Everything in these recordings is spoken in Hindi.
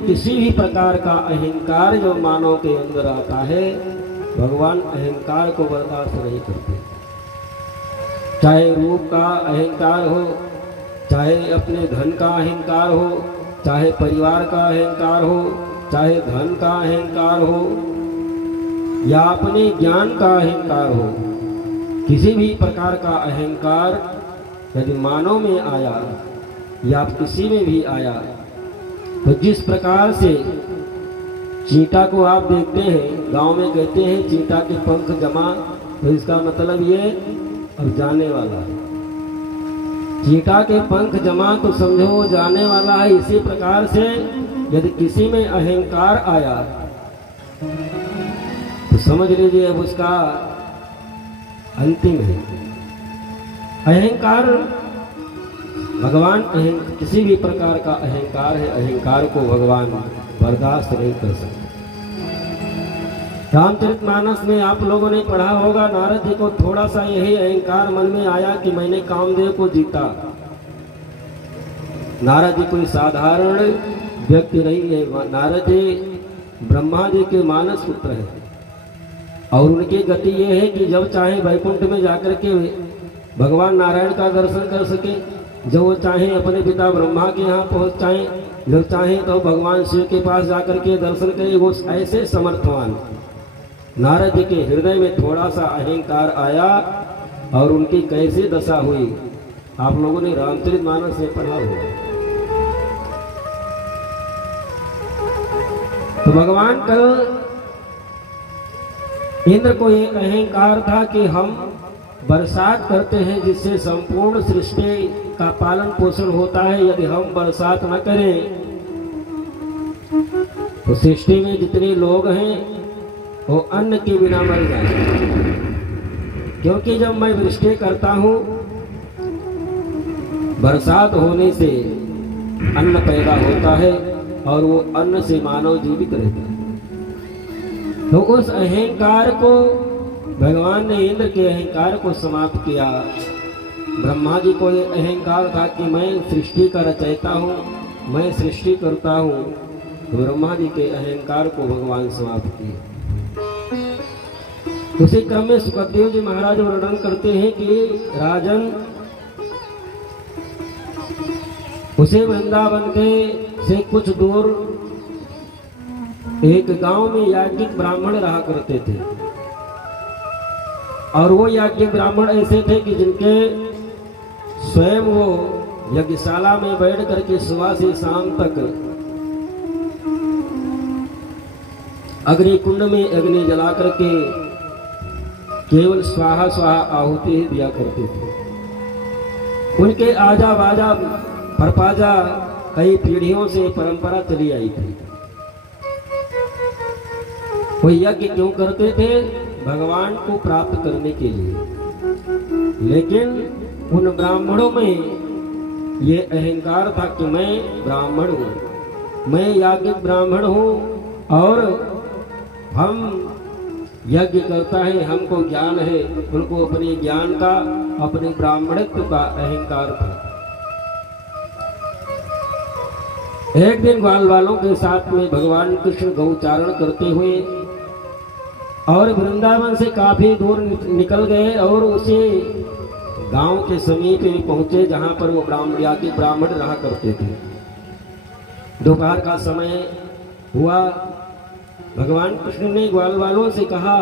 किसी भी प्रकार का अहंकार जो मानव के अंदर आता है, भगवान अहंकार को बर्दाश्त नहीं करते। चाहे रूप का अहंकार हो, चाहे अपने धन का अहंकार हो, चाहे परिवार का अहंकार हो, चाहे धन का अहंकार हो या अपने ज्ञान का अहंकार हो, किसी भी प्रकार का अहंकार यदि मानव में आया या किसी में भी आया, तो जिस प्रकार से चींटा को आप देखते हैं, गांव में कहते हैं चींटा के पंख जमा, तो इसका मतलब ये अब जाने वाला है। चींटा के पंख जमा तो समझो वो जाने वाला है। इसी प्रकार से यदि किसी में अहंकार आया तो समझ लीजिए अब उसका अंतिम है। अहंकार भगवान किसी भी प्रकार का अहंकार है, अहंकार को भगवान बर्दाश्त नहीं कर सकते। रामचरितमानस में आप लोगों ने पढ़ा होगा, नारद जी को थोड़ा सा यही अहंकार मन में आया कि मैंने कामदेव को जीता। नारद जी कोई साधारण व्यक्ति नहीं है। नारद जी ब्रह्मा जी के मानस पुत्र हैं और उनकी गति ये है कि जब चाहे वैकुंठ में जाकर के भगवान नारायण का दर्शन कर सके, जब वो चाहे अपने पिता ब्रह्मा के यहाँ पहुँच जाए, जब चाहे तो भगवान शिव के पास जाकर के दर्शन करे। वो ऐसे समर्थवान। नारद जी के हृदय में थोड़ा सा अहंकार आया और उनकी कैसी दशा हुई आप लोगों ने रामचरितमानस में पढ़ा होगा। तो भगवान कल इंद्र को एक अहंकार था कि हम बरसात करते हैं जिससे संपूर्ण सृष्टि का पालन पोषण होता है। यदि हम बरसात न करें तो सृष्टि में जितने लोग हैं वो अन्न के बिना मर जाएंगे। क्योंकि जब मैं वृष्टि करता हूँ, बरसात होने से अन्न पैदा होता है और वो अन्न से मानव जीवित रहता है। तो उस अहंकार को भगवान ने इंद्र के अहंकार को समाप्त किया। ब्रह्मा जी को ये अहंकार था कि मैं सृष्टि का रचयिता हूँ, मैं सृष्टि करता हूँ। तो ब्रह्मा जी के अहंकार को भगवान समाप्त किए। उसी क्रम में सुखदेव जी महाराज वर्णन करते हैं कि राजन उसे वृंदावन के से कुछ दूर एक गांव में याज्ञिक ब्राह्मण रहा करते थे। और वो याज्ञिक ब्राह्मण ऐसे थे कि जिनके स्वयं वो यज्ञशाला में बैठ करके सुबह से शाम तक अग्नि कुंड में अग्नि जला करके केवल स्वाहा स्वाहा आहुति ही दिया करते थे। उनके आजा बाजा परपाजा कई पीढ़ियों से परंपरा चली आई थी। वो यज्ञ क्यों करते थे? भगवान को प्राप्त करने के लिए। लेकिन उन ब्राह्मणों में ये अहंकार था कि मैं ब्राह्मण हूँ, मैं याज्ञिक ब्राह्मण हूँ और हम यज्ञ करता है, हमको ज्ञान है। उनको अपने ज्ञान का, अपने ब्राह्मणत्व का अहंकार था। एक दिन ग्वाल वालों के साथ में भगवान कृष्ण गौचारण करते हुए और वृंदावन से काफी दूर निकल गए और उसे गांव के समीप में पहुंचे जहां पर वो ब्राह्मण रहा करते थे। दोपहर का समय हुआ। भगवान कृष्ण ने ग्वाल वालों से कहा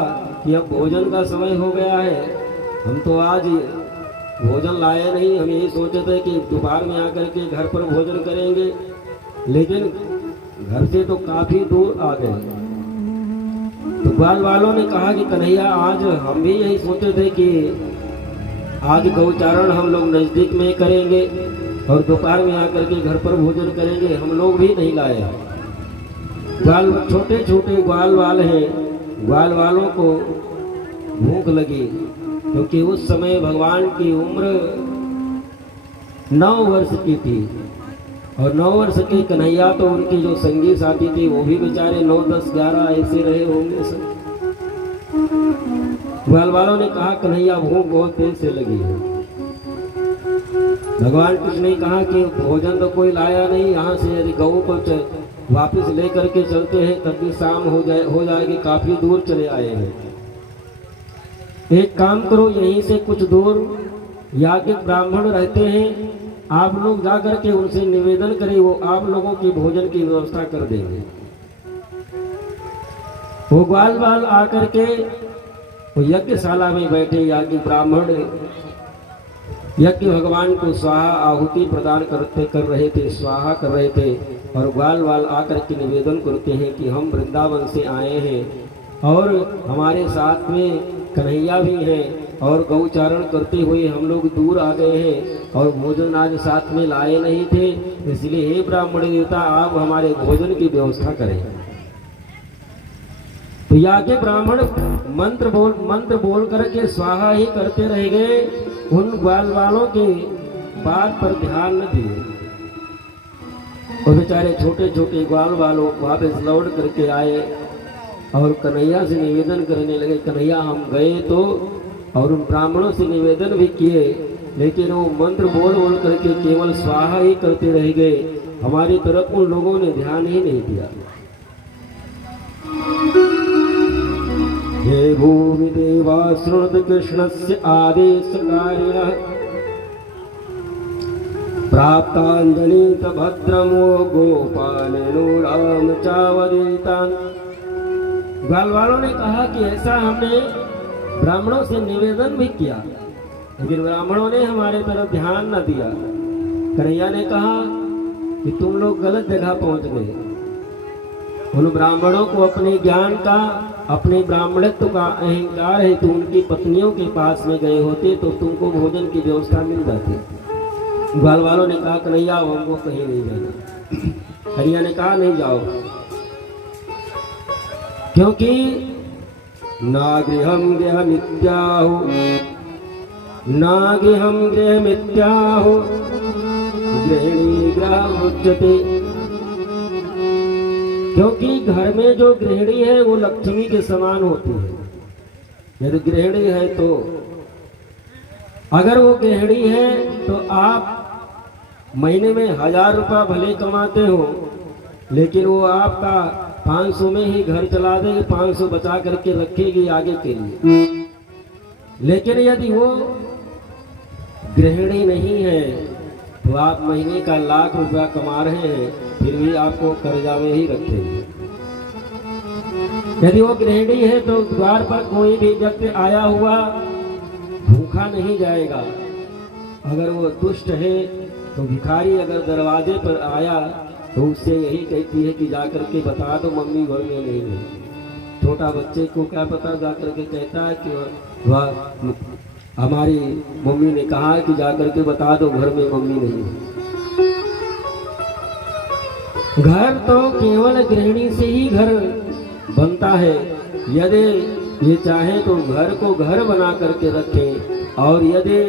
कि अब भोजन का समय हो गया है, हम तो आज भोजन लाए नहीं। हम यही सोचे थे कि दोपहर में आकर के घर पर भोजन करेंगे, लेकिन घर से तो काफी दूर आ गए। तो ग्वाल वालों ने कहा कि कन्हैया, आज हम भी यही सोचे थे कि आज गौचारण हम लोग नजदीक में करेंगे और दोपहर में आकर के घर पर भोजन करेंगे, हम लोग भी नहीं लाए। ग्वाल छोटे छोटे ग्वाल वाल हैं, ग्वाल वालों को भूख लगी क्योंकि उस समय भगवान की उम्र 9 वर्ष की थी और 9 वर्ष के कन्हैया तो उनकी जो संगी साथी थी वो भी बेचारे 9, 10, 11 ऐसे रहे होंगे सब। ग्वाल वालों ने कहा कन्हैया भूख बहुत तेज से लगी है। भगवान कृष्ण ने कहा कि भोजन तो कोई लाया नहीं, यहाँ से यदि गऊ को वापस लेकर के चलते हैं तब भी शाम हो जाएगी, काफी दूर चले आए हैं। एक काम करो, यहीं से कुछ दूर याज्ञिक ब्राह्मण रहते हैं, आप लोग जा करके उनसे निवेदन करें, वो आप लोगों की भोजन की व्यवस्था कर देंगे। वो ग्वाल बाल आकर के वो यज्ञशाला में बैठे याज्ञिक ब्राह्मण यज्ञ भगवान को स्वाहा आहुति प्रदान कर रहे थे, स्वाहा कर रहे थे। और ग्वाल बाल आकर के निवेदन करते हैं कि हम वृंदावन से आए हैं और हमारे साथ में कन्हैया भी है और गौचारण करते हुए हम लोग दूर आ गए हैं और भोजन आज साथ में लाए नहीं थे, इसलिए हे ब्राह्मण देवता आप हमारे भोजन की व्यवस्था करें। तो याज्ञ ब्राह्मण मंत्र बोल करके स्वाहा ही करते रह गए, उन ग्वाल वालों के बात पर ध्यान न दिए। और बेचारे छोटे छोटे ग्वाल वालों वापस लौट करके आए और कन्हैया से निवेदन करने लगे, कन्हैया हम गए तो और उन ब्राह्मणों से निवेदन भी किए, लेकिन वो मंत्र बोल बोल करके केवल स्वाहा ही करते रह गए, हमारी तरफ उन लोगों ने ध्यान ही नहीं दिया। हे भूमि देवा शृणुत कृष्णस्य आदेशकारिणः प्राप्तांजलित भद्रमो गोपालेनो राम चावदितान। ग्वाल वालों ने कहा कि ऐसा हमने ब्राह्मणों से निवेदन भी किया, लेकिन ब्राह्मणों ने हमारे तरफ ध्यान न दिया। कन्हैया ने कहा कि तुम लोग गलत जगह पहुंच गए। उन ब्राह्मणों को अपने ज्ञान का, अपने ब्राह्मणत्व का अहंकार है, तो उनकी पत्नियों के पास में गए होते तो तुमको भोजन की व्यवस्था मिल जाती। ग्वाल वालों ने कहा कन्हैया हमको कहीं नहीं जाना। कन्हैया ने कहा नहीं जाओ, क्योंकि नागृहम गृह मिथ्याहो, नागृहम गृह मिथ्याहो गृहिणी ग्रह उच्यते। क्योंकि घर में जो गृहिणी है वो लक्ष्मी के समान होती है। यदि गृहिणी है तो, अगर वो गृहिणी है तो आप महीने में 1000 रुपया भले कमाते हो, लेकिन वो आपका 500 में ही घर चला देगी, 500 बचा करके रखेगी आगे के लिए। लेकिन यदि वो गृहिणी नहीं है तो आप महीने का 1,00,000 रुपया कमा रहे हैं, फिर भी आपको कर्जा में ही रखेंगे। यदि वो गृहिणी है तो द्वार पर कोई भी व्यक्ति आया हुआ भूखा नहीं जाएगा। अगर वो दुष्ट है तो भिखारी अगर दरवाजे पर आया तो उससे यही कहती है कि जाकर के बता दो मम्मी घर में नहीं है। छोटा बच्चे को क्या पता, जाकर के कहता है कि वह हमारी मम्मी ने कहा कि जाकर के बता दो घर में मम्मी नहीं है। घर तो केवल गृहिणी से ही घर बनता है। यदि ये चाहे तो घर को घर बना करके रखें, और यदि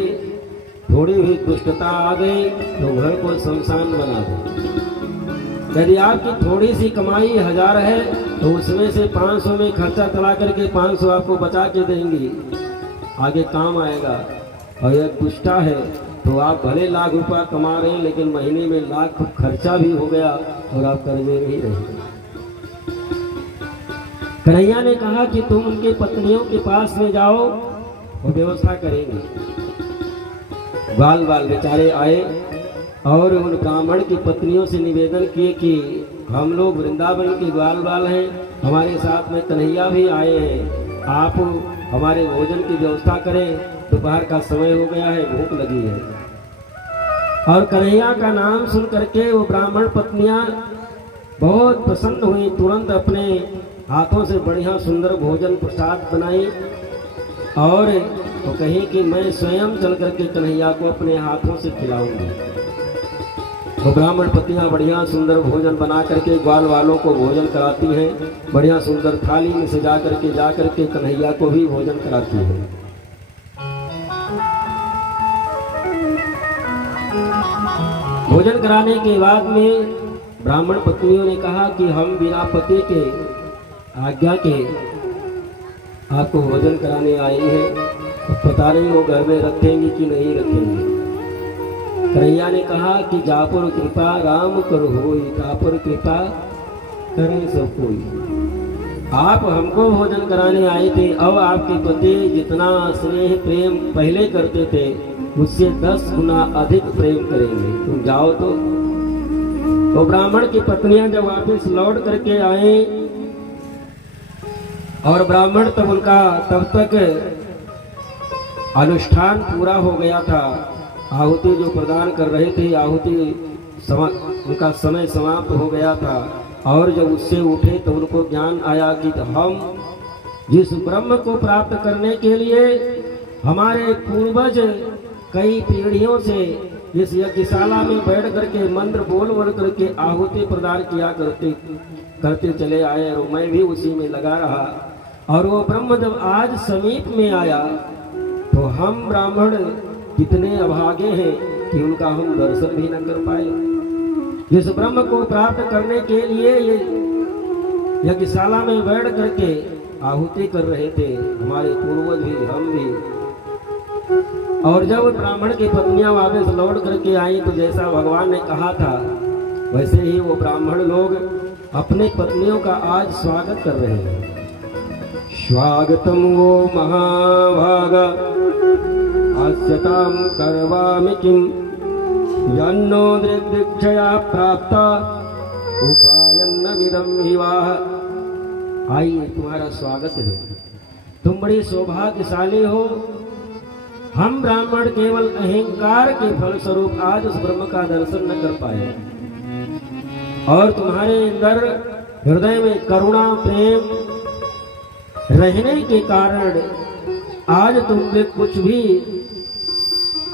थोड़ी भी दुष्टता आ गई तो घर को शमशान बना दें। यदि आपकी थोड़ी सी कमाई 1000 है तो उसमें से 500 में खर्चा चला करके 500 आपको बचा के देंगी, आगे काम आएगा। और यह दुष्टा है तो आप भले 1,00,000 रुपया कमा रहे हैं, लेकिन महीने में 1,00,000 खर्चा भी हो गया और आप कर्जे में ही रहे। कन्हैया ने कहा कि तुम उनके पत्नियों के पास में जाओ, वो व्यवस्था करेंगे। बाल बाल बेचारे आए और उन ब्राह्मण की पत्नियों से निवेदन किए कि हम लोग वृंदावन के ग्वाल बाल हैं, हमारे साथ में कन्हैया भी आए हैं, आप हमारे भोजन की व्यवस्था करें, दोपहर का समय हो गया है, भूख लगी है। और कन्हैया का नाम सुन करके वो ब्राह्मण पत्नियां बहुत प्रसन्न हुई, तुरंत अपने हाथों से बढ़िया सुंदर भोजन प्रसाद बनाई और तो कहीं कि मैं स्वयं चल करके कन्हैया को अपने हाथों से खिलाऊंगी। तो ब्राह्मण पत्नियां बढ़िया सुंदर भोजन बना करके ग्वाल वालों को भोजन कराती हैं, बढ़िया सुंदर थाली में सजा करके जा करके कन्हैया को भी भोजन कराती हैं। भोजन कराने के बाद में ब्राह्मण पत्नियों ने कहा कि हम बिना पति के आज्ञा के आपको भोजन कराने आई हैं, पता नहीं वो घर में रखेंगी कि नहीं रखेंगी। कन्हैया ने कहा कि जापुर कृपा राम करो होई, तापुर कृपा करें सब कोई। आप हमको भोजन कराने आए थे, अब आपके पति जितना स्नेह प्रेम पहले करते थे उससे 10 गुना अधिक प्रेम करेंगे, तुम जाओ। तो ब्राह्मण की पत्नियां जब वापस लौट करके आए और ब्राह्मण तब उनका तब तक अनुष्ठान पूरा हो गया था, आहुति जो प्रदान कर रहे थे आहुति उनका समय समाप्त हो गया था। और जब उससे उठे तो उनको ज्ञान आया कि हम जिस ब्रह्म को प्राप्त करने के लिए हमारे पूर्वज कई पीढ़ियों से इस यज्ञशाला में बैठ करके मंत्र बोल करके आहुति प्रदान किया करते चले आए, और मैं भी उसी में लगा रहा। और वो ब्रह्म जब आज समीप में आया तो हम ब्राह्मण कितने अभागे हैं कि उनका हम दर्शन भी न कर पाए। जिस ब्रह्म को प्राप्त करने के लिए ये यज्ञशाला में बैठ करके आहुति कर रहे थे हमारे पूर्वज भी, हम भी। और जब ब्राह्मण की पत्नियां वापस लौट करके आई तो जैसा भगवान ने कहा था वैसे ही वो ब्राह्मण लोग अपने पत्नियों का आज स्वागत कर रहे हैं। स्वागतम वो महाभाग आस्यताम करवामि किम यन्नो दृग्दीक्षया प्राप्त उपायन्न विदम विवाह। आइए तुम्हारा स्वागत है, तुम बड़ी सौभाग्यशाली हो। हम ब्राह्मण केवल अहंकार के फलस्वरूप आज उस ब्रह्म का दर्शन न कर पाए, और तुम्हारे अंदर हृदय में करुणा प्रेम रहने के कारण आज तुमने कुछ भी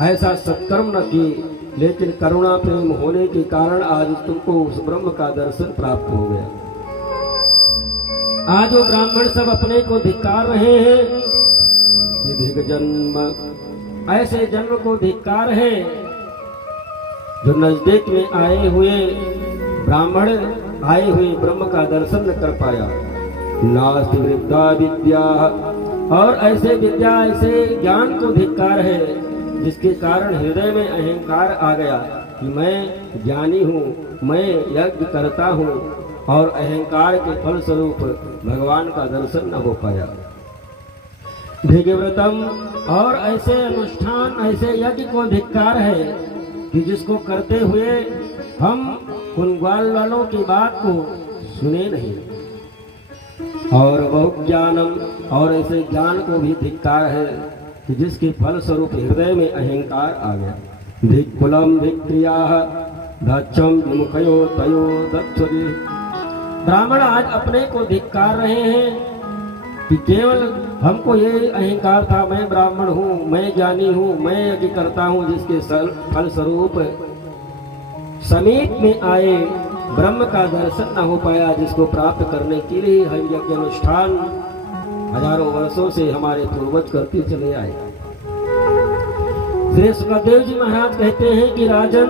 ऐसा सत्कर्म न की, लेकिन करुणा प्रेम होने के कारण आज तुमको उस ब्रह्म का दर्शन प्राप्त हो गया। आज वो ब्राह्मण सब अपने को धिक्कार रहे हैं कि धिक जन्म, ऐसे जन्म को धिक्कार है जो नजदीक में आए हुए ब्राह्मण आए हुए ब्रह्म का दर्शन न कर पाया। नास्ति विद्या विद्या, और ऐसे विद्या ऐसे ज्ञान को धिक्कार है जिसके कारण हृदय में अहंकार आ गया कि मैं ज्ञानी हूँ, मैं यज्ञ करता हूँ, और अहंकार के फल स्वरूप भगवान का दर्शन न हो पाया। धिग्व्रतम, और ऐसे अनुष्ठान ऐसे यज्ञ को धिक्कार है कि जिसको करते हुए हम उन ग्वाल वालों की बात को सुने नहीं। और बहु ज्ञानम, और ऐसे ज्ञान को भी धिक्कार है कि जिसके फल स्वरूप हृदय में अहंकार आ गया। धिक्कुलम धिक्रिया दक्षम विमुखयो तयो दक्षुरी। ब्राह्मण आज अपने को धिक्कार रहे हैं कि केवल हमको ये अहंकार था, मैं ब्राह्मण हूँ, मैं ज्ञानी हूँ, मैं यज्ञ करता हूँ, जिसके फल स्वरूप समीप में आए ब्रह्म का दर्शन न हो पाया, जिसको प्राप्त करने के लिए हम यज्ञ अनुष्ठान हजारों वर्षों से हमारे पूर्वज करते चले आए। श्री सुखदेव जी महाराज कहते हैं कि राजन,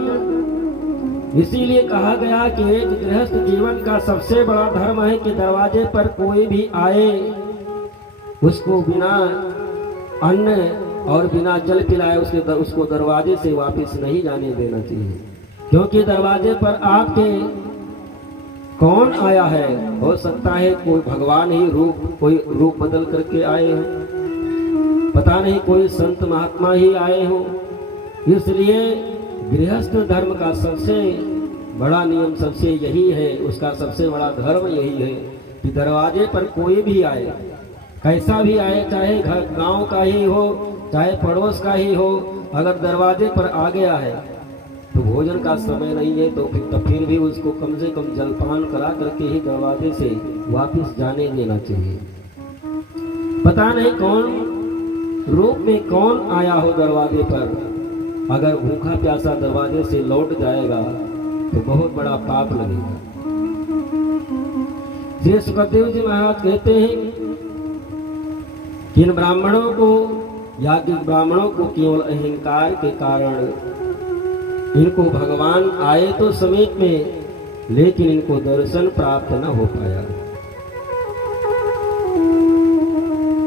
इसीलिए कहा गया कि एक गृहस्थ जीवन का सबसे बड़ा धर्म है कि दरवाजे पर कोई भी आए उसको बिना अन्न और बिना जल पिलाए उसको दरवाजे से वापस नहीं जाने देना चाहिए, क्योंकि दरवाजे पर आपके कौन आया है, हो सकता है कोई भगवान ही कोई रूप बदल करके आए हो, पता नहीं कोई संत महात्मा ही आए हो। इसलिए गृहस्थ धर्म का सबसे बड़ा नियम सबसे यही है, उसका सबसे बड़ा धर्म यही है कि दरवाजे पर कोई भी आए, कैसा भी आए, चाहे घर गांव का ही हो चाहे पड़ोस का ही हो, अगर दरवाजे पर आ गया है तो भोजन का समय नहीं है तो फिर भी उसको कम से कम जलपान करा करके ही दरवाजे से वापस जाने देना चाहिए। पता नहीं कौन रूप में कौन आया हो दरवाजे पर, अगर भूखा प्यासा दरवाजे से लौट जाएगा तो बहुत बड़ा पाप लगेगा। श्री सुखदेव जी महाराज कहते हैं कि इन ब्राह्मणों को याज्ञिक ब्राह्मणों को केवल अहंकार के कारण इनको भगवान आए तो समीप में, लेकिन इनको दर्शन प्राप्त न हो पाया।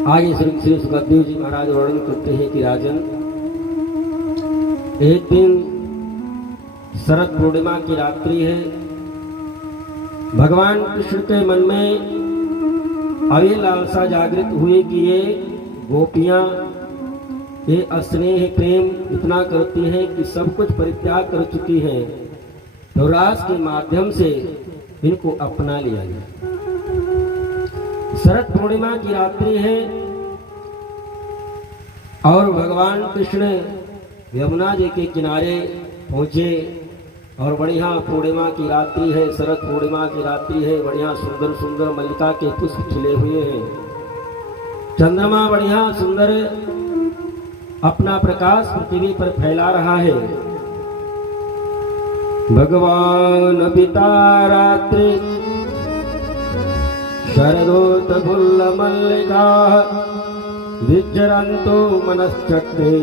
आगे श्री सुखदेव जी महाराज वर्णन करते हैं कि राजन, एक दिन शरद पूर्णिमा की रात्रि है भगवान कृष्ण के मन में अभी लालसा जागृत हुई कि ये गोपियां ये स्नेह प्रेम इतना करती हैं कि सब कुछ परित्याग कर चुकी हैं, तो रास के माध्यम से इनको अपना लिया गया। शरद पूर्णिमा की रात्रि है और भगवान कृष्ण यमुना जी के किनारे पहुंचे और बढ़िया पूर्णिमा की रात्रि है, शरद पूर्णिमा की रात्रि है। बढ़िया सुंदर सुंदर मल्लिका के पुष्प खिले हुए हैं, चंद्रमा बढ़िया सुंदर अपना प्रकाश पृथ्वी पर फैला रहा है। भगवान पिता रात्रि शरदोत्फुल्ल मल्लिका विचरन्तो मनश्चक्रे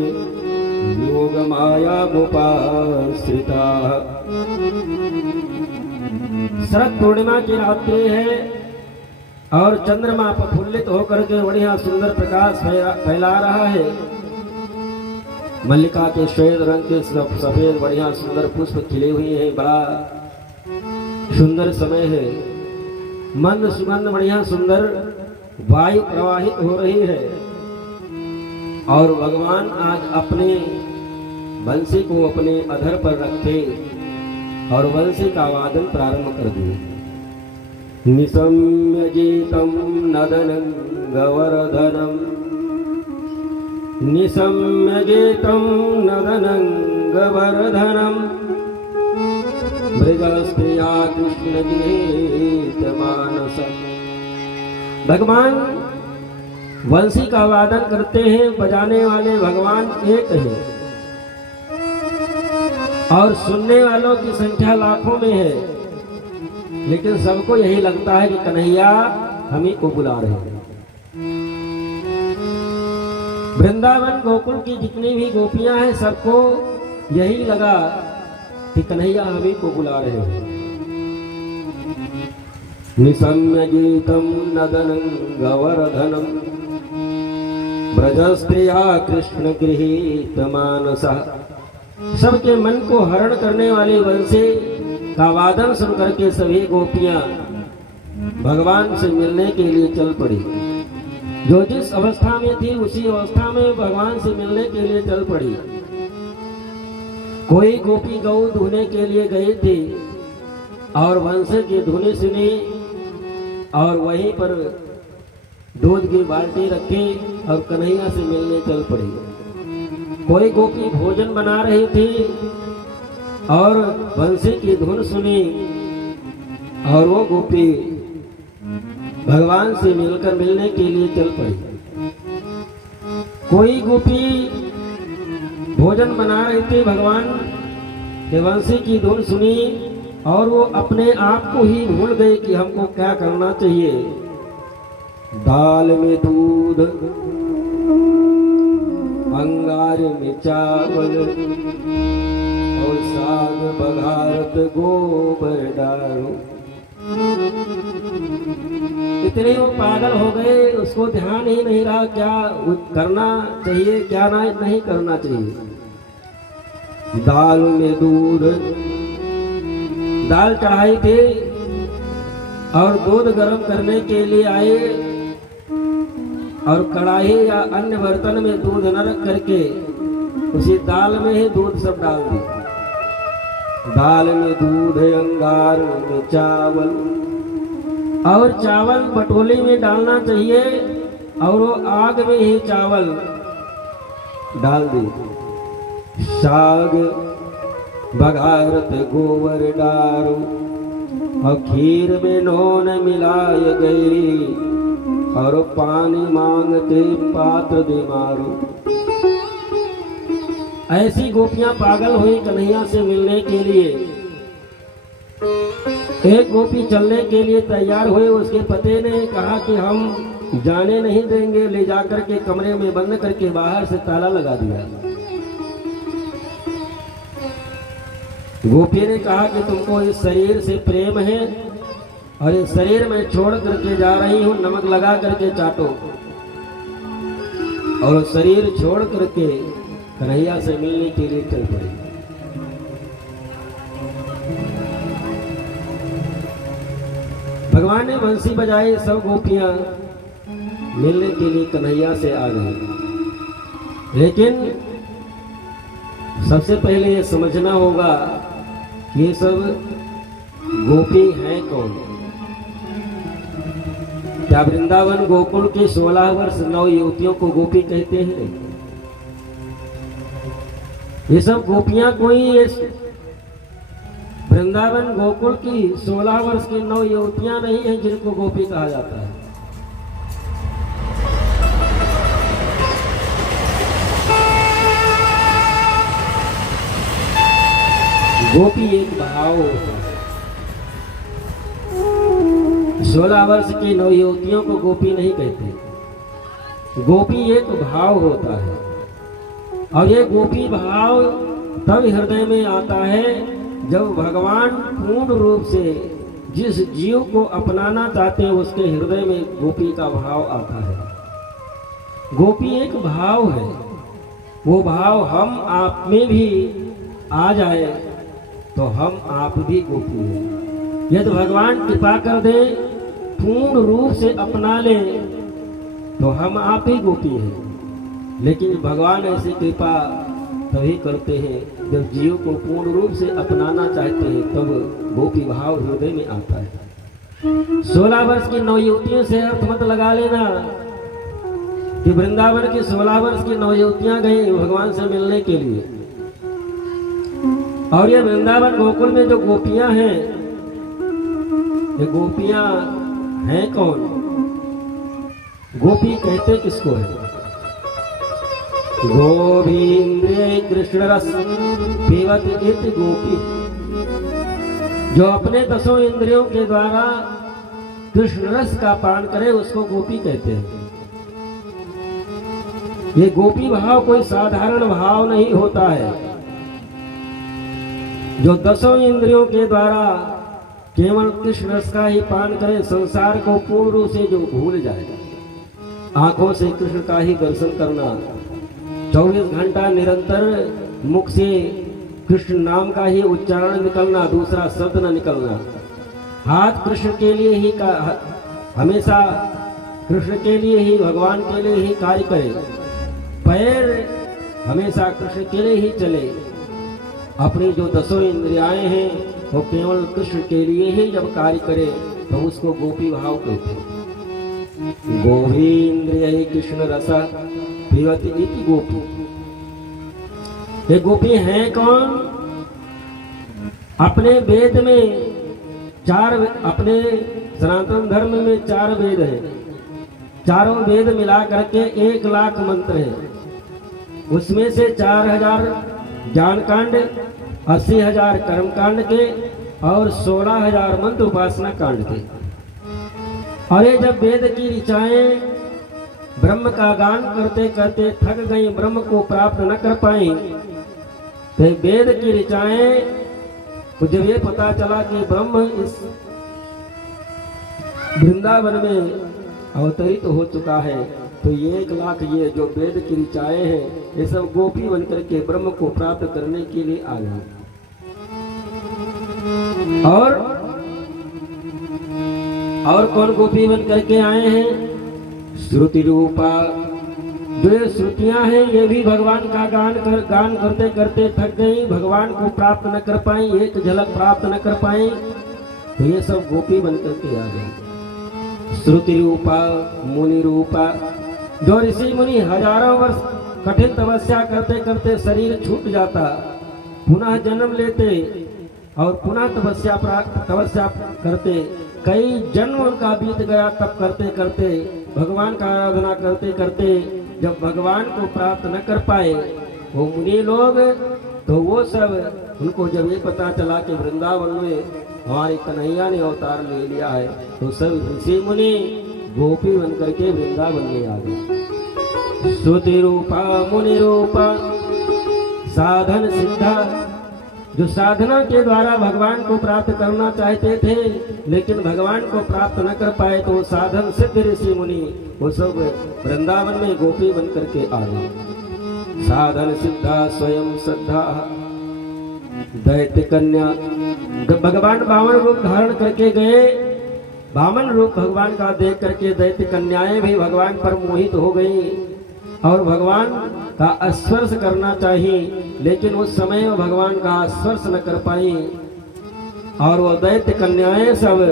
योग माया मुपाश्रिता। शरद पूर्णिमा की रात्रि है और चंद्रमा प्रफुल्लित होकर के बढ़िया सुंदर प्रकाश फैला रहा है। मल्लिका के श्वेत रंग के सफेद बढ़िया सुंदर पुष्प खिले हुए हैं। बड़ा सुंदर समय है, मंद सुगंध बढ़िया सुंदर वायु प्रवाहित हो रही है और भगवान आज अपने बंसी को अपने अधर पर रखे और बंसी का वादन प्रारंभ कर दिए। निशम्य गीतम नदनं गवर्धनम, निशम्य गीतम नदनं गवर्धनम, मृगस्त्रिया कृष्ण गीत मानस। भगवान वंशी का वादन करते हैं, बजाने वाले भगवान एक है और सुनने वालों की संख्या लाखों में है, लेकिन सबको यही लगता है कि कन्हैया हमें को बुला रहे हैं। वृंदावन गोकुल की जितनी भी गोपियां हैं सबको यही लगा कि कन्हैया हमें को बुला रहे हैं। निशम्य गीतम नदनं गवर्धनम, ब्रजस्त्रिया कृष्ण गृहीत मानसः। सबके मन को हरण करने वाले वंशी का वादन सुन करके सभी गोपियां भगवान से मिलने के लिए चल पड़ी। जो जिस अवस्था में थी उसी अवस्था में भगवान से मिलने के लिए चल पड़ी। कोई गोपी गौ धोने के लिए गए थे और वंश की धुनी सुनी और वहीं पर दूध की बाल्टी रखी और कन्हैया से मिलने चल पड़ी। कोई गोपी भोजन बना रही थी और बंसी की धुन सुनी और वो गोपी भगवान से मिलकर मिलने के लिए चल पड़ी। कोई गोपी भोजन बना रही थी, भगवान के बंसी की धुन सुनी और वो अपने आप को ही भूल गए कि हमको क्या करना चाहिए। दाल में दूध, अंगार में चावल और साग बघारत गोबर डालो। इतने वो पागल हो गए, उसको ध्यान ही नहीं रहा क्या करना चाहिए क्या नहीं करना चाहिए। दाल में दूध, दाल चढ़ाई थी और दूध गर्म करने के लिए आए और कढ़ाई या अन्य बर्तन में दूध न रख करके उसी दाल में ही दूध सब डाल दी। दाल में दूध, अंगार में चावल और चावल बटोली में डालना चाहिए और वो आग में ही चावल डाल दी। साग बघारत गोबर डारो और खीर में नून मिलाए गई और पानी मांगते पात्र दे मारो। ऐसी गोपियां पागल हुई कन्हैया से मिलने के लिए। एक गोपी चलने के लिए तैयार हुए, उसके पति ने कहा कि हम जाने नहीं देंगे, ले जाकर के कमरे में बंद करके बाहर से ताला लगा दिया। गोपी ने कहा कि तुमको इस शरीर से प्रेम है और इस शरीर में छोड़ करके जा रही हूं, नमक लगा करके चाटो। और शरीर छोड़ करके कन्हैया से मिलने के लिए चल पड़ी। भगवान ने बंसी बजाई, सब गोपियां मिलने के लिए कन्हैया से आ गई। लेकिन सबसे पहले ये समझना होगा कि ये सब गोपी हैं कौन। क्या वृंदावन गोकुल के 16 वर्ष 9 युवतियों को गोपी कहते हैं? ये सब गोपियां कोई वृंदावन गोकुल की 16 वर्ष की 9 युवतियां नहीं हैं जिनको गोपी कहा जाता है। गोपी एक भाव होता है। 16 वर्ष की 9 युवतियों को गोपी नहीं कहते। गोपी एक भाव होता है, और ये गोपी भाव तब हृदय में आता है जब भगवान पूर्ण रूप से जिस जीव को अपनाना चाहते हैं उसके हृदय में गोपी का भाव आता है। गोपी एक भाव है, वो भाव हम आप में भी आ जाए तो हम आप भी गोपी हैं। यदि भगवान कृपा कर दे, पूर्ण रूप से अपना ले, तो हम आप ही गोपी हैं। लेकिन भगवान ऐसी कृपा तभी करते हैं जब जीव को पूर्ण रूप से अपनाना चाहते हैं, तब गोपी भाव हृदय में आता है। 16 वर्ष की 9 युवतियों से अर्थ मत लगा लेना कि वृंदावन की 16 वर्ष की 9 युवतियां गई भगवान से मिलने के लिए। और ये वृंदावन गोकुल में जो गोपियां हैं, ये गोपियां हैं कौन? गोपी कहते किसको है? गोविंद्रे कृष्ण रस पीवत इति गोपी। जो अपने 10 इंद्रियों के द्वारा कृष्ण रस का पान करे उसको गोपी कहते हैं। ये गोपी भाव कोई साधारण भाव नहीं होता है। जो 10 इंद्रियों के द्वारा केवल कृष्ण रस का ही पान करे, संसार को पूर्ण रूप से जो भूल जाए, आंखों से कृष्ण का ही दर्शन करना, 24 घंटा निरंतर मुख से कृष्ण नाम का ही उच्चारण निकलना, दूसरा शब्द न निकलना, हाथ कृष्ण के लिए ही हमेशा कृष्ण के लिए ही, भगवान के लिए ही कार्य करे, पैर हमेशा कृष्ण के लिए ही चले, अपनी जो 10 इंद्रियाएं हैं वो केवल कृष्ण के लिए ही जब कार्य करे तो उसको गोपी भाव कहते हैं। गोविंद्रिय कृष्ण रसा पीवति इति गोपी। ये गोपी हैं कौन? अपने वेद में 4, अपने सनातन धर्म में 4 वेद हैं। चारों वेद मिला करके 1 लाख मंत्र हैं। उसमें से 4000 ज्ञान कांड, 80,000 कर्म कांड के और 16,000 मंत्र उपासना कांड के। और ये जब वेद की ऋचाएं ब्रह्म का गान करते करते थक गई, ब्रह्म को प्राप्त न कर पाई, तो वेद की ऋचाएं को जब ये पता चला कि ब्रह्म इस वृंदावन में अवतरित हो चुका है, तो ये 1 लाख ये जो वेद की ऋचाएं हैं ये सब गोपी बनकर के ब्रह्म को प्राप्त करने के लिए आ गए। और कौन गोपी बन करके आए हैं? श्रुति रूपा। जो ये श्रुतियां हैं ये भी भगवान का गान करते करते थक गई, भगवान को प्राप्त न कर पाई, एक झलक प्राप्त न कर पाई, तो ये सब गोपी बन करके आ गए। श्रुति रूपा, मुनि रूपा। जो ऋषि मुनि हजारों वर्ष कठिन तपस्या करते करते शरीर छूट जाता, पुनः जन्म लेते और पुनः तपस्या करते, कई जन्म उनका बीत गया, तब करते करते भगवान का आराधना करते करते जब भगवान को प्राप्त न कर पाए वो मुनि लोग, तो वो सब उनको जब ये पता चला कि वृंदावन में हमारे कन्हैया ने अवतार ले लिया है, तो सब ऋषि मुनि गोपी बन करके वृंदावन में आ गए। श्रुति रूपा मुनि रूपा साधन सिद्धा। जो साधना के द्वारा भगवान को प्राप्त करना चाहते थे लेकिन भगवान को प्राप्त न कर पाए, तो साधन सिद्ध ऋषि मुनि वो सब वृंदावन में गोपी बन करके आ गए। साधन सिद्धा स्वयं श्रद्धा दैत्य कन्या। जब भगवान 52 रूप धारण करके गए, वामन रूप भगवान का देख करके दैत्य कन्याएं भी भगवान पर मोहित हो गई और भगवान का स्पर्श करना चाहिए, लेकिन उस समय वो भगवान का स्पर्श न कर पाई और वो दैत्य कन्याएं सब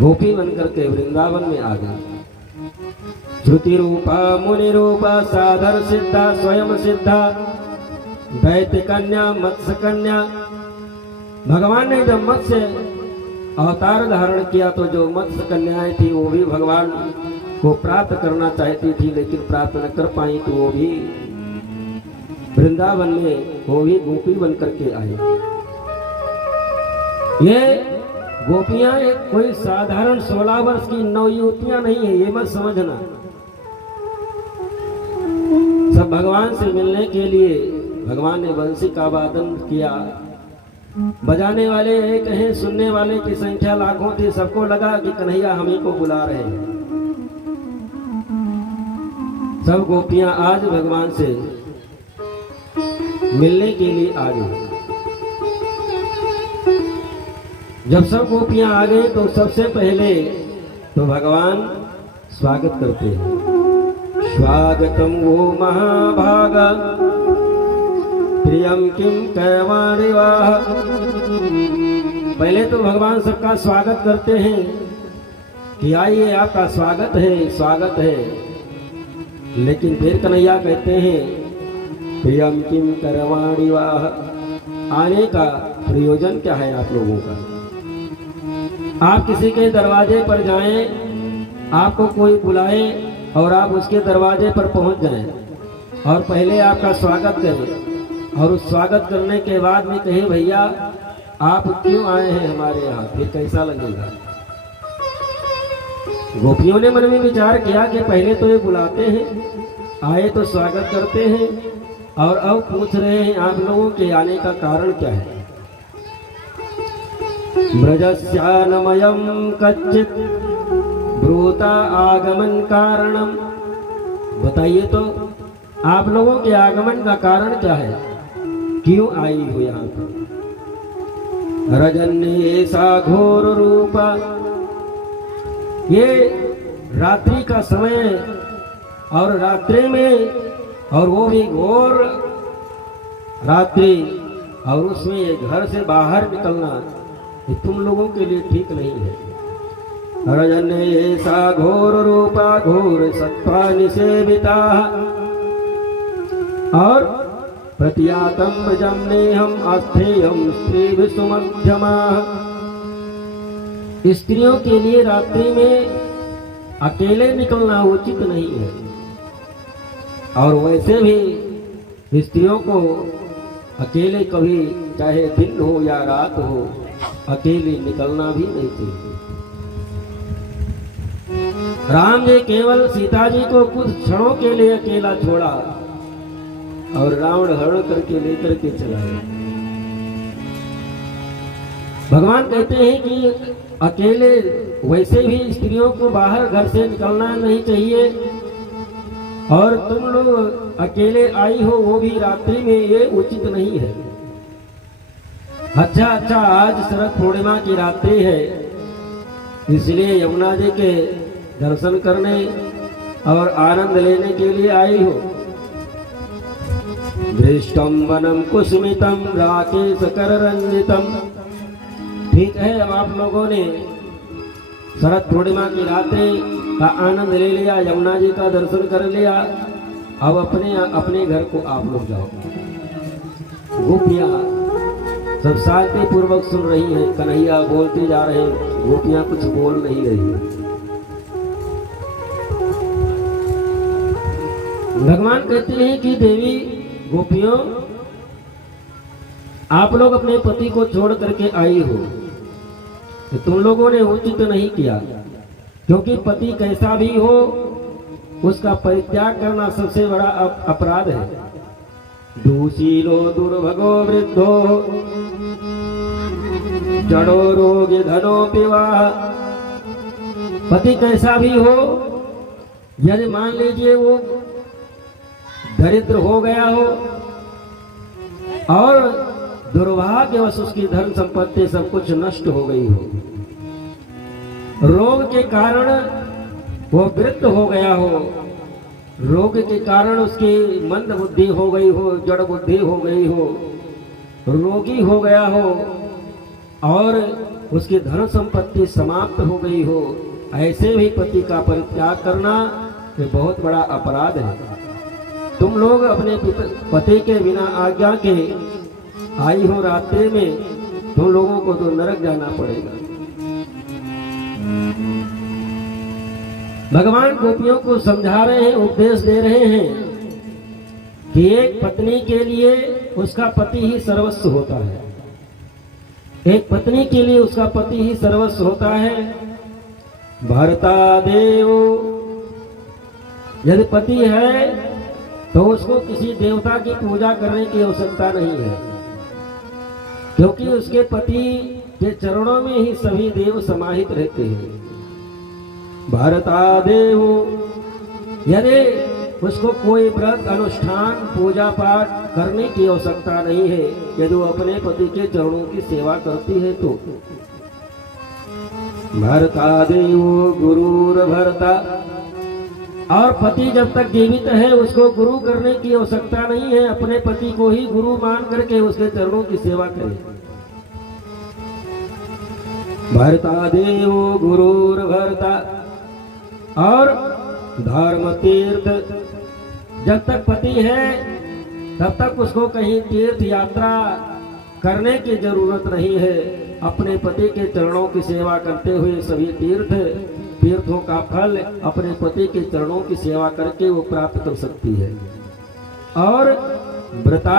गोपी बनकर के वृंदावन में आ गई। श्रुति रूपा मुनि रूपा साधर सिद्धा स्वयं सिद्धा दैत्य कन्या मत्स्य कन्या। भगवान ने जब मत्स्य अवतार धारण किया तो जो मत्स्य कन्याएं थी वो भी भगवान को प्राप्त करना चाहती थी, लेकिन प्राप्त न कर पाई, तो वो भी वृंदावन में वो भी गोपी बनकर के आई। ये गोपियां एक कोई साधारण 16 वर्ष की नवयुवतियां नहीं है, ये मत समझना। सब भगवान से मिलने के लिए भगवान ने बंसी का वादन किया। बजाने वाले एक हैं, सुनने वाले की संख्या लाखों थी। सबको लगा कि कन्हैया हमें को बुला रहे हैं। सब गोपियां आज भगवान से मिलने के लिए आ गई। जब सब गोपियां आ गई तो सबसे पहले तो भगवान स्वागत करते हैं। स्वागतम वो महाभागा प्रियम किम कैवाणि वाह। पहले तो भगवान सबका स्वागत करते हैं कि आइए आपका स्वागत है, स्वागत है। लेकिन फिर कन्हैया कहते हैं प्रियम किम करवाणि वाह, आने का प्रयोजन क्या है आप लोगों का। आप किसी के दरवाजे पर जाएं, आपको कोई बुलाए और आप उसके दरवाजे पर पहुंच जाएं और पहले आपका स्वागत करें और उस स्वागत करने के बाद में कहे भैया आप क्यों आए हैं हमारे यहाँ, फिर कैसा लगेगा। गोपियों ने मन में विचार किया कि पहले तो ये बुलाते हैं, आए तो स्वागत करते हैं और अब पूछ रहे हैं आप लोगों के आने का कारण क्या है। ब्रजस्यानमयं कच्चित ब्रूता आगमन कारणम। बताइए तो आप लोगों के आगमन का कारण क्या है, क्यों आई हो यहाँ पर। रजन्य ऐसा घोर रूपा, ये रात्रि का समय और रात्रि में और वो भी घोर रात्रि और उसमें ये घर से बाहर निकलना ये तुम लोगों के लिए ठीक नहीं है। रजन्य ऐसा घोर रूपा घोर सत्वा निसेविता और प्रतियातम ब्रजम्नेहम आस्थेयम स्त्री सुमध्यमा। स्त्रियों के लिए रात्रि में अकेले निकलना उचित नहीं है और वैसे भी स्त्रियों को अकेले कभी चाहे दिन हो या रात हो अकेले निकलना भी नहीं चाहिए। राम जी केवल सीता जी को कुछ क्षणों के लिए अकेला छोड़ा और रावण हरण करके लेकर के चला गया। भगवान कहते हैं कि अकेले वैसे भी स्त्रियों को बाहर घर से निकलना नहीं चाहिए और तुम लोग अकेले आई हो वो भी रात्रि में, ये उचित नहीं है। अच्छा आज शरद पूर्णिमा की रात्रि है, इसलिए यमुना जी के दर्शन करने और आनंद लेने के लिए आई हो। दृष्टम वनम कुसुमितम राकेश कर रंजितम। ठीक है, अब आप लोगों ने शरद पूर्णिमा की रात्रि का आनंद ले लिया, यमुना जी का दर्शन कर लिया, अब अपने अपने घर को आप लोग जाओ। गोपियां सब शांति पूर्वक सुन रही हैं, कन्हैया बोलते जा रहे हैं, गोपियां कुछ बोल नहीं रही। भगवान कहते हैं कि देवी गोपियों आप लोग अपने पति को छोड़ करके आई हो, तो तुम लोगों ने उचित नहीं किया, क्योंकि पति कैसा भी हो उसका परित्याग करना सबसे बड़ा अपराध है। दूशीलो दुर्भगो वृद्धो जड़ो रोगी धनो पिवाह। पति कैसा भी हो, यदि मान लीजिए वो दरिद्र हो गया हो और दुर्भाग्यवश उसकी धन संपत्ति सब कुछ नष्ट हो गई हो, रोग के कारण वो वृद्ध हो गया हो, रोग के कारण उसकी मंद बुद्धि हो गई हो, जड़ बुद्धि हो गई हो, रोगी हो गया हो और उसकी धन संपत्ति समाप्त हो गई हो, ऐसे भी पति का परित्याग करना ये बहुत बड़ा अपराध है। तुम लोग अपने पति के बिना आज्ञा के आई हो रात्रि में, तुम लोगों को तो नरक जाना पड़ेगा। भगवान गोपियों को समझा रहे हैं, उपदेश दे रहे हैं कि एक पत्नी के लिए उसका पति ही सर्वस्व होता है। एक पत्नी के लिए उसका पति ही सर्वस्व होता है। भर्ता देव, यदि पति है तो उसको किसी देवता की पूजा करने की आवश्यकता नहीं है, क्योंकि उसके पति के चरणों में ही सभी देव समाहित रहते हैं। भर्ता देव, यदि उसको कोई व्रत अनुष्ठान पूजा पाठ करने की आवश्यकता नहीं है, यदि वो अपने पति के चरणों की सेवा करती है तो। भर्ता देव गुरुर भर्ता, और पति जब तक जीवित है उसको गुरु करने की आवश्यकता नहीं है, अपने पति को ही गुरु मान करके उसके चरणों की सेवा करे। भर्ता देव गुरुर भर्ता, और धर्म तीर्थ, जब तक पति है तब तक उसको कहीं तीर्थ यात्रा करने की जरूरत नहीं है। अपने पति के चरणों की सेवा करते हुए सभी तीर्थों का फल अपने पति के चरणों की सेवा करके वो प्राप्त कर सकती है। और व्रता